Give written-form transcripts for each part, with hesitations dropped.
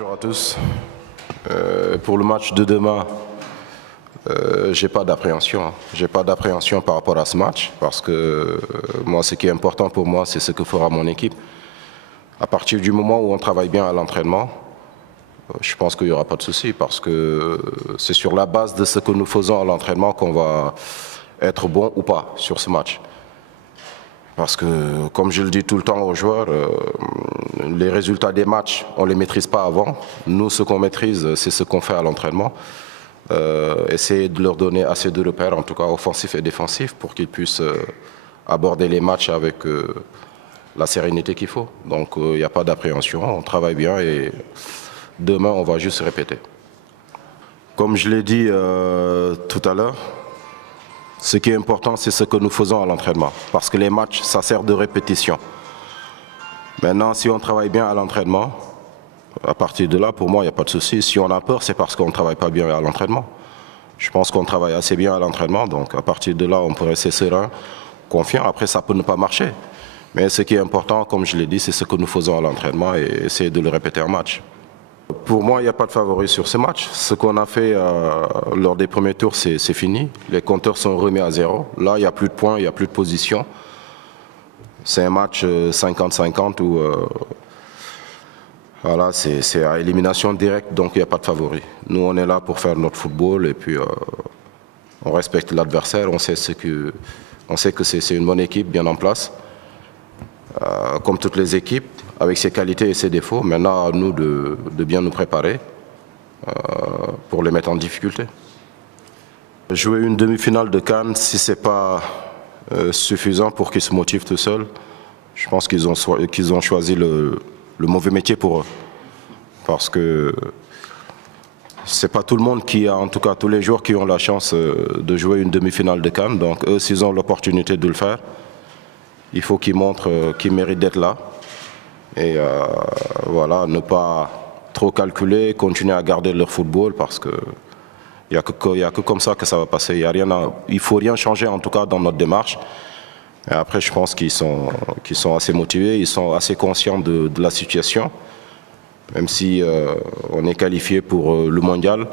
Bonjour à tous. Pour le match de demain, j'ai pas d'appréhension. J'ai pas d'appréhension par rapport à ce match parce que moi, ce qui est important pour moi, c'est ce que fera mon équipe. À partir du moment où on travaille bien à l'entraînement, je pense qu'il n'y aura pas de souci parce que c'est sur la base de ce que nous faisons à l'entraînement qu'on va être bon ou pas sur ce match. Parce que, comme je le dis tout le temps aux joueurs, les résultats des matchs, on ne les maîtrise pas avant. Nous, ce qu'on maîtrise, c'est ce qu'on fait à l'entraînement. Essayer de leur donner assez de repères, en tout cas offensifs et défensifs, pour qu'ils puissent aborder les matchs avec la sérénité qu'il faut. Donc, il n'y a pas d'appréhension, on travaille bien et demain, on va juste répéter. Comme je l'ai dit tout à l'heure, ce qui est important, c'est ce que nous faisons à l'entraînement. Parce que les matchs, ça sert de répétition. Maintenant, si on travaille bien à l'entraînement, à partir de là, pour moi, il n'y a pas de souci. Si on a peur, c'est parce qu'on ne travaille pas bien à l'entraînement. Je pense qu'on travaille assez bien à l'entraînement. Donc, à partir de là, on peut rester serein, confiant. Après, ça peut ne pas marcher. Mais ce qui est important, comme je l'ai dit, c'est ce que nous faisons à l'entraînement et essayer de le répéter en match. Pour moi, il n'y a pas de favori sur ce match. Ce qu'on a fait lors des premiers tours, c'est fini. Les compteurs sont remis à zéro. Là, il n'y a plus de points, il n'y a plus de position. C'est un match 50-50 où voilà, c'est à élimination directe, donc il n'y a pas de favori. Nous, on est là pour faire notre football et puis on respecte l'adversaire. On sait que c'est une bonne équipe, bien en place. Comme toutes les équipes, avec ses qualités et ses défauts. Maintenant, à nous de bien nous préparer pour les mettre en difficulté. Jouer une demi-finale de CAN, si ce n'est pas suffisant pour qu'ils se motivent tout seuls, je pense qu'ils ont choisi le mauvais métier pour eux. Parce que ce n'est pas tout le monde qui a, en tout cas tous les joueurs qui ont la chance de jouer une demi-finale de CAN. Donc eux, s'ils ont l'opportunité de le faire, il faut qu'ils montrent qu'ils méritent d'être là. Et voilà, ne pas trop calculer, continuer à garder leur football parce qu'il n'y a que comme ça que ça va passer. Il ne faut rien changer en tout cas dans notre démarche. Et après, je pense qu'ils sont assez motivés, ils sont assez conscients de la situation. Même si on est qualifié pour le mondial,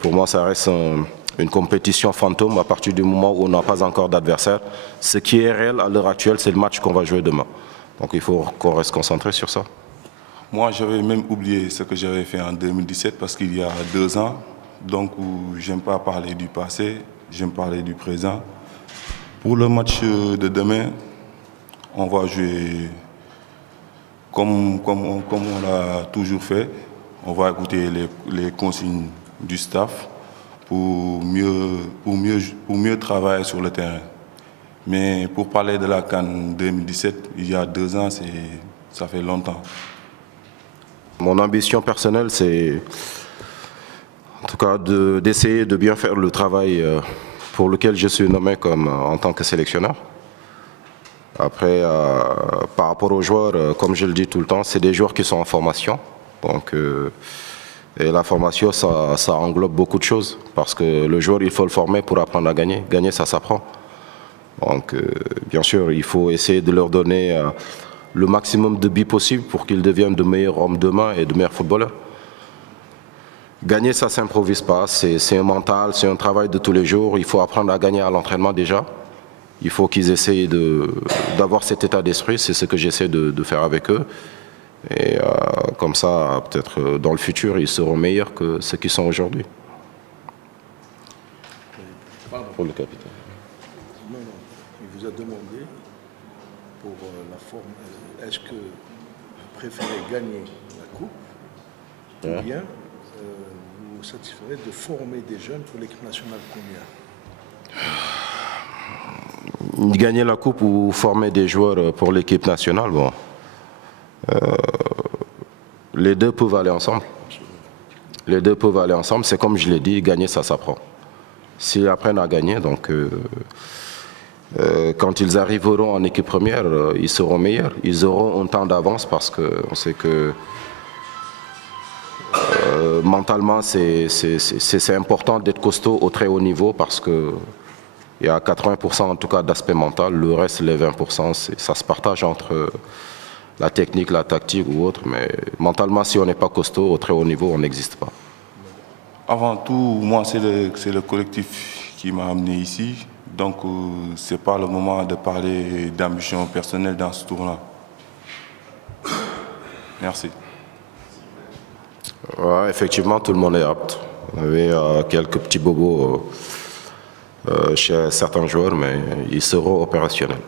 pour moi ça reste une compétition fantôme à partir du moment où on n'a pas encore d'adversaire. Ce qui est réel à l'heure actuelle, c'est le match qu'on va jouer demain. Donc il faut qu'on reste concentré sur ça. Moi, j'avais même oublié ce que j'avais fait en 2017 parce qu'il y a 2 ans. Donc, j'aime pas parler du passé, j'aime parler du présent. Pour le match de demain, on va jouer comme on l'a toujours fait. On va écouter les consignes du staff pour mieux travailler sur le terrain. Mais pour parler de la CAN 2017, il y a 2 ans, ça fait longtemps. Mon ambition personnelle, c'est en tout cas d'essayer de bien faire le travail pour lequel je suis nommé en tant que sélectionneur. Après, par rapport aux joueurs, comme je le dis tout le temps, c'est des joueurs qui sont en formation. Donc, et la formation, ça englobe beaucoup de choses. Parce que le joueur, il faut le former pour apprendre à gagner. Gagner, ça s'apprend. Donc, bien sûr, il faut essayer de leur donner le maximum de billes possible pour qu'ils deviennent de meilleurs hommes demain et de meilleurs footballeurs. Gagner, ça ne s'improvise pas, c'est un mental, c'est un travail de tous les jours. Il faut apprendre à gagner à l'entraînement déjà. Il faut qu'ils essayent d'avoir cet état d'esprit, c'est ce que j'essaie de faire avec eux. Et comme ça, peut-être dans le futur, ils seront meilleurs que ceux qui sont aujourd'hui. Pour le capitaine. Non, il vous a demandé pour la forme, est-ce que vous préférez gagner la coupe ou bien vous vous satisferez de former des jeunes pour l'équipe nationale combien? Gagner la coupe ou former des joueurs pour l'équipe nationale, bon, les deux peuvent aller ensemble. Les deux peuvent aller ensemble, c'est comme je l'ai dit, gagner ça s'apprend. S'ils apprennent à gagner, donc quand ils arriveront en équipe première, ils seront meilleurs. Ils auront un temps d'avance parce qu'on sait que mentalement, c'est important d'être costaud au très haut niveau parce qu'il y a 80% en tout cas d'aspect mental. Le reste, les 20%, ça se partage entre la technique, la tactique ou autre, mais mentalement, si on n'est pas costaud au très haut niveau, on n'existe pas. Avant tout, moi, c'est le collectif qui m'a amené ici. Donc, ce n'est pas le moment de parler d'ambition personnelle dans ce tournoi. Merci. Ouais, effectivement, tout le monde est apte. On avait quelques petits bobos chez certains joueurs, mais ils seront opérationnels.